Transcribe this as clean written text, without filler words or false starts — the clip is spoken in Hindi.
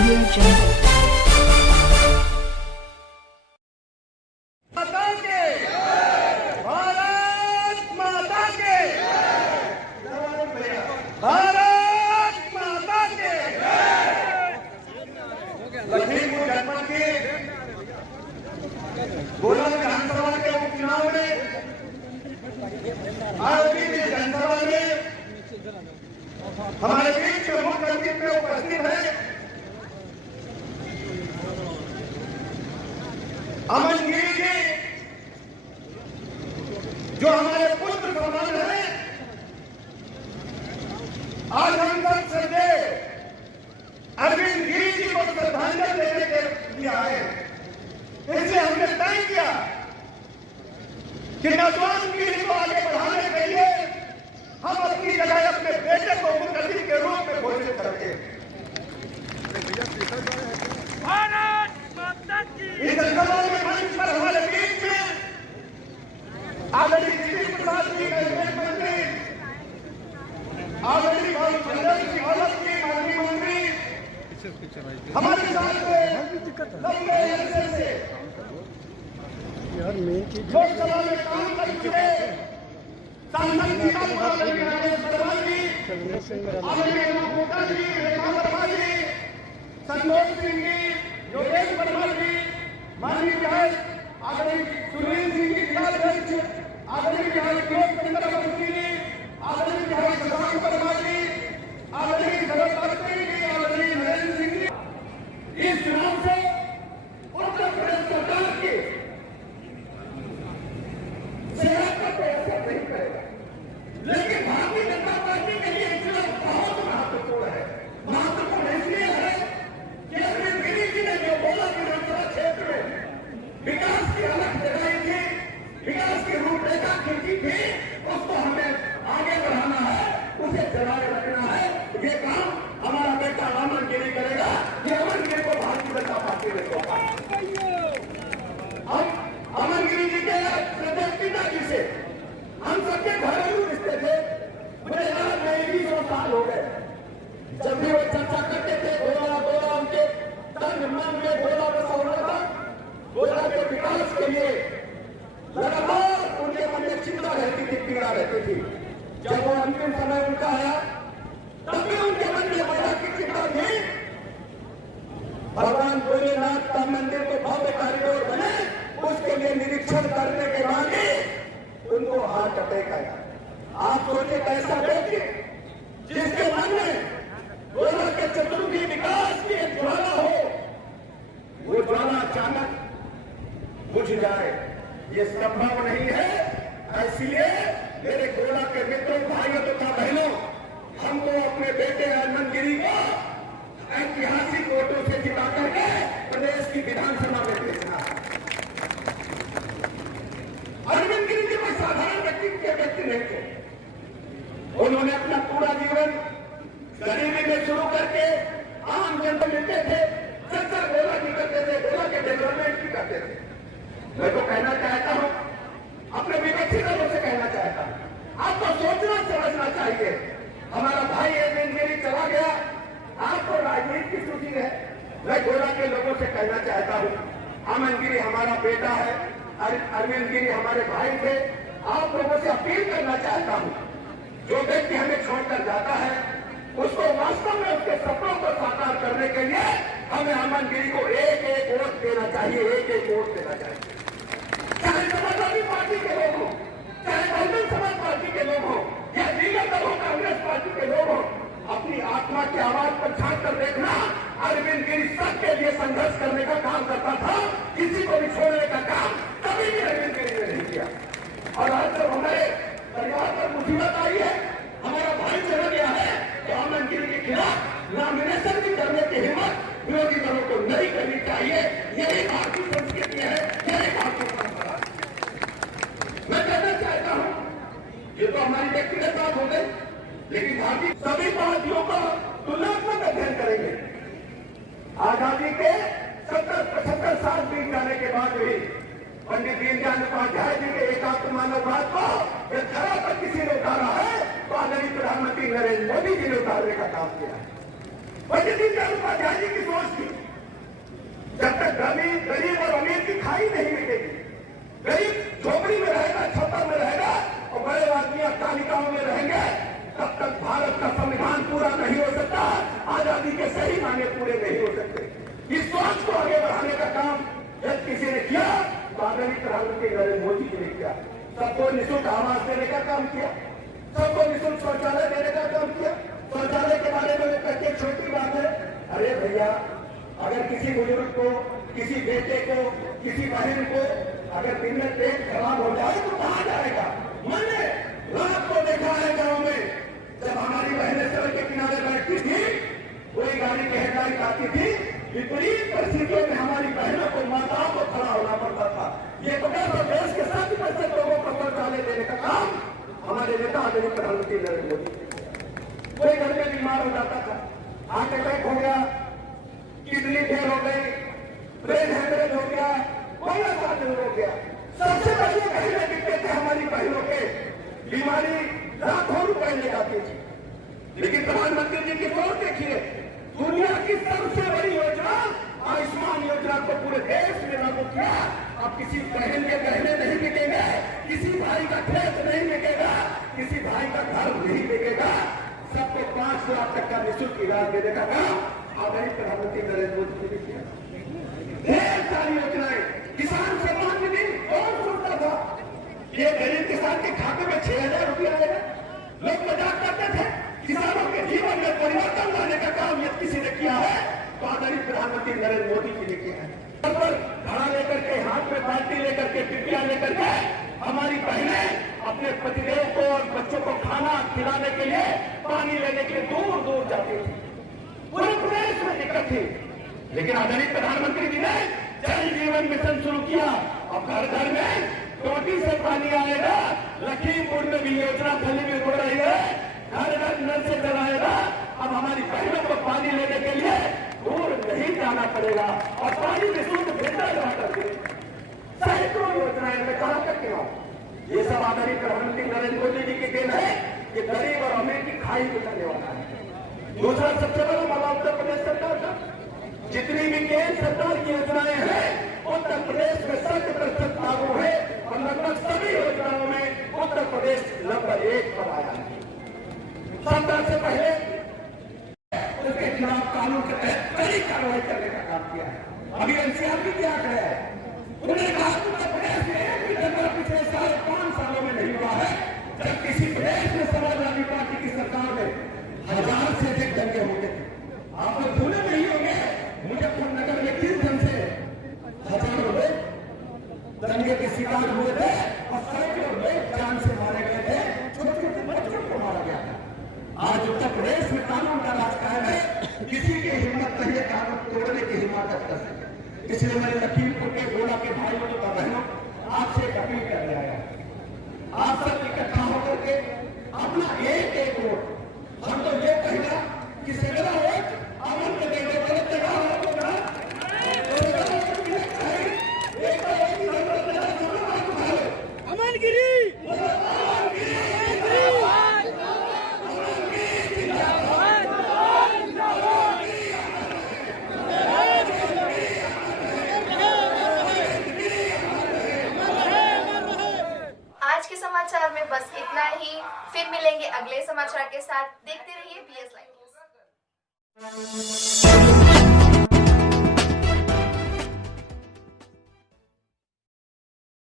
Audio Jungle. लखीमपुर जनपद की गोला विधानसभा के उपचुनाव में आयोजित जनसभा में हमारे बीच में मुख्य अतिथि में उपस्थित है अमन गिरी जी, जो हमारे पुत्र समान है। आज हम सब श्रद्धेय अरविंद गिरी जी को श्रद्धांजलि देने के लिए आए। इसलिए हमने तय किया कि नौजवान पीढ़ी को आगे बढ़ाने के लिए हम अपनी जगह अपने बेटे को मुख्य अतिथि के रूप में घोषित करेंगे। इस सभा में मंच पर हमारे बीच में आदरणीय गिरीश प्रसाद जी, कैबिनेट मंत्री, आदरणीय भाई जी, माननीय मंत्री हमारे साथ लंबे अरसे से लोकसभा में काम कर चुके सांसद सीतापुरा राजेश वर्मा जी, आदरणीय मोटा जी, रेखा वर्मा जी, संतोष सिंह जी, योगेश वर्मा जी, माननीय विधायक आदरणीय सुनील सिंह जी, जिलाध्यक्ष आदरणीय विधायक चंद्र अवस्थी जी, आदरणीय विधायक शशांक वर्मा जी, आदरणीय शरद अवस्थी जी, आदरणीय नरेंद्र सिंह जी। इस चुनाव से उत्तर प्रदेश सरकार की सेहत पर कोई असर नहीं करेगा, लेकिन भारतीय जनता पार्टी के लिए चुनाव बहुत महत्वपूर्ण है। महत्वपूर्ण इसलिए है कि अरविंद गिरी जी ने जो बोला विधानसभा क्षेत्र में विकास की अलग जगाई थी, विकास की रूपरेखा खींची थी, उसको हमें आगे बढ़ाना है, उसे जलाए रखना है। ये काम हमारा बेटा अमन गिरी करेगा। ये अमन गिरी को भारतीय जनता पार्टी ने सौंपा। हम अमन गिरी जी के श्रद्धेय पिताजी से हम सबके घरेलू रिश्ते थे। मुझे याद नहीं 20 साल हो गए, जब भी वो चर्चा करते थे गोला उनके तन मन में गोला बसा हुआ था। गोला के विकास के लिए लगातार उनके मन में चिंता रहती थी, पीड़ा रहती थी। जब वो अंतिम समय उनका आया, तब भी उनके मन में गोला की चिंता थी। भगवान भोलेनाथ का मंदिर को भव्य कॉरिडोर बने, उसके लिए निरीक्षण करने के बाद ही उनको हार्ट अटैक आया। आप सोचे कैसा व्यक्ति जिसके मन में गोला के चतुर्मुखी विकास की एक ज्वाला हो, वो ज्वाला अचानक बुझ जाए, ये संभव नहीं है। इसलिए मेरे गोला के मित्रों, भाइयों तथा बहनों, हमको अपने बेटे अरविंद गिरी को ऐतिहासिक वोटों से जिता करके प्रदेश की विधानसभा में भेजना है। अरविंद गिरी जी कोई साधारण व्यक्ति नहीं थे। उन्होंने अपना पूरा जीवन गरीबी में शुरू करके आम जनता मिलते थे, चर्चा गोला की करते थे, गोला के डेवलपमेंट की करते थे। मैं तो कहना चाहता हूं, अपने विपक्षी दलों से कहना चाहता हूं, आपको सोचना समझना चाहिए। हमारा भाई अरविंद गिरी चला गया, आपको राजनीति की सूची है। मैं गोला के लोगों से कहना चाहता हूं, अमन गिरी हमारा बेटा है, अरविंद गिरी हमारे भाई थे। आप लोगों से अपील करना चाहता हूं, जो व्यक्ति हमें छोड़कर जाता है, उसको वास्तव में उसके सपनों को साकार करने के लिए हमें अमन गिरी को एक वोट देना चाहिए, एक वोट देना चाहिए। चाहे समाजवादी पार्टी के लोग हो, चाहे बहुजन समाज पार्टी के लोग हो, या दीगर दलों कांग्रेस पार्टी के लोग हो, अपनी आत्मा की आवाज पर झांक कर देखना। अरविंद गिरी सबके लिए संघर्ष करने का काम करता था, किसी को भी छोड़ने का काम कभी भी अरविंद गिरी ने नहीं किया। और आज जब हमारे परिवार पर मुसीबत आई है, हमारा भाई चला गया है, तो अमन गिरी के खिलाफ नॉमिनेशन भी करने की हिम्मत विरोधी दलों को नहीं करनी चाहिए। यही भारतीय संस्कृति है, यही भारतीय परंपरा। मैं कहना चाहता हूं, ये तो हमारी व्यक्तिगत बात हो गई, लेकिन भारतीय सभी पार्टियों का तुलनात्मक अध्ययन करेंगे। आजादी के 70-75 साल बीत जाने के बाद भी पंडित दीनदयाल उपाध्याय जी के एकात्म मानववाद को जब धरा पर किसी ने उतारा है, तो आदरणीय प्रधानमंत्री नरेंद्र मोदी जी ने उतारने का काम किया है। पंडित दीनदयाल उपाध्याय जी की सोच थी, जब तक गरीब और अमीर की खाई नहीं मिटेगी, गरीब झोपड़ी में रहेगा, छप्पर में रहेगा और बड़े आदमी अट्टालिकाओं में रहेंगे, तब तक भारत का संविधान पूरा नहीं हो सकता, आजादी के सही माने पूरे नहीं हो सकते। इस सोच को आगे बढ़ाने का काम जब किसी ने किया तो आदरणीय प्रधानमंत्री नरेंद्र मोदी जी ने किया। सबको निःशुल्क आवास देने का काम किया, सबको निःशुल्क शौचालय देने का काम किया। शौचालय के बारे में कहते हैं छोटी बात है, अरे भैया अगर किसी बुजुर्ग को, किसी बेटे को, किसी बहन को अगर दिन में पेट खराब हो जाए तो कहां जाएगा? मैंने रात को देखा है गांव में, जब हमारी बहनें सड़क के किनारे बैठती थी, कोई गाड़ी की हेडलाइट आती थी, विपरीत परिस्थितियों में हमारी बहनों को, माताओं को खड़ा होना पड़ता था। ये पता देश के 60% लोगों को शौचालय देने का काम हमारे नेता आदरणीय प्रधानमंत्री नरेंद्र मोदी। कोई घर में बीमार हो जाता था, हार्ट अटैक हो गया, किडनी फेल हो गई, ब्रेन हेमरेज हो गया, कोई ऐसा हो गया, सबसे पहले बहनें दिखते थे हमारी बहनों के, बीमारी लाखों रुपए ले जाती थी। लेकिन प्रधानमंत्री जी की सोच देखिए, दुनिया की सबसे बड़ी योजना आयुष्मान योजना को पूरे देश में लागू किया। अब किसी बहन के गहने नहीं बिकेंगे, किसी भाई का खेत नहीं बिकेगा, किसी भाई का घर नहीं बिकेगा, सबको 5 लाख तक का निःशुल्क इलाज देने का काम आदरणीय प्रधानमंत्री नरेंद्र मोदी जी ने किया। ढेर सारी योजनाएं, किसान सम्मान निधि कौन सुनता था? ये गरीब किसान के खाते में 6,000 रुपया आएगा, लोग मजाक करते थे। किसानों के जीवन में परिवर्तन लाने का काम यदि किसी ने किया है तो आदरणीय प्रधानमंत्री नरेंद्र मोदी जी ने किया है। पर घड़ा लेकर के, हाथ में बाल्टी लेकर के, टिकिया लेकर के हमारी बहनें अपने पतिदेव को और बच्चों को खाना खिलाने के लिए, पानी लेने के लिए दूर दूर जाती थी। पूरे प्रदेश में दिक्कत थी, लेकिन आदरणीय प्रधानमंत्री जी ने जल जीवन मिशन शुरू किया। अब घर घर में टोटी से पानी आएगा। लखीमपुर में भी योजना फली में हो रही है, घर घर नल से चलाएगा। अब हमारी बहनों को पानी लेने के लिए दूर नहीं जाना पड़ेगा और पानी निःशुल्क भेजा जा करके सैकड़ों योजनाएं में कहां तक क्यों, ये सब आदरणीय प्रधानमंत्री नरेंद्र मोदी जी की देन है कि गरीब और अमीर की खाई बिगड़ने वाला है। दूसरा सबसे बड़ा मामला उत्तर प्रदेश सरकार का, जितनी भी केंद्र सरकार की योजनाएं हैं उत्तर प्रदेश में 100% लागू है और लगभग सभी योजनाओं में उत्तर प्रदेश नंबर 1 पर आया है। सरकार से पहले उसके खिलाफ कानून के तहत कड़ी कार्रवाई करने का काम किया है। अभी एनसीआर की क्या है, उन्होंने कहा उत्तर प्रदेश में एक भी दंगा पिछले 5.5 सालों में नहीं हुआ है, जब किसी प्रदेश में समाजवादी पार्टी की सरकार में 1000 से अधिक दंगे होते थे। आप लोग भूले नहीं होंगे, मुजफ्फरनगर में किस ढंग से हजारों लोग दंगे के शिकार हुए थे और सैकड़ों लोग जान से मारे गए थे, छोटे छोटे बच्चों को मारा गया था। आज उत्तर प्रदेश में कानून का राज कायम है, किसी की हिम्मत नहीं है कानून तोड़ने की हिम्मत कर सके। इसलिए मैंने लखीमपुर के गोला के भाइयों और बहनों आपसे एक अपील करने आया, आप सब इकट्ठा होकर के अपना एक एक वोट, हम तो ये कहना कि सगला वोट अमन में देंगे, गलत जगह अमनगिरी आज के समाचार में बस इतना ही। फिर मिलेंगे अगले समाचार के साथ। देखते रहिए BS लाइव।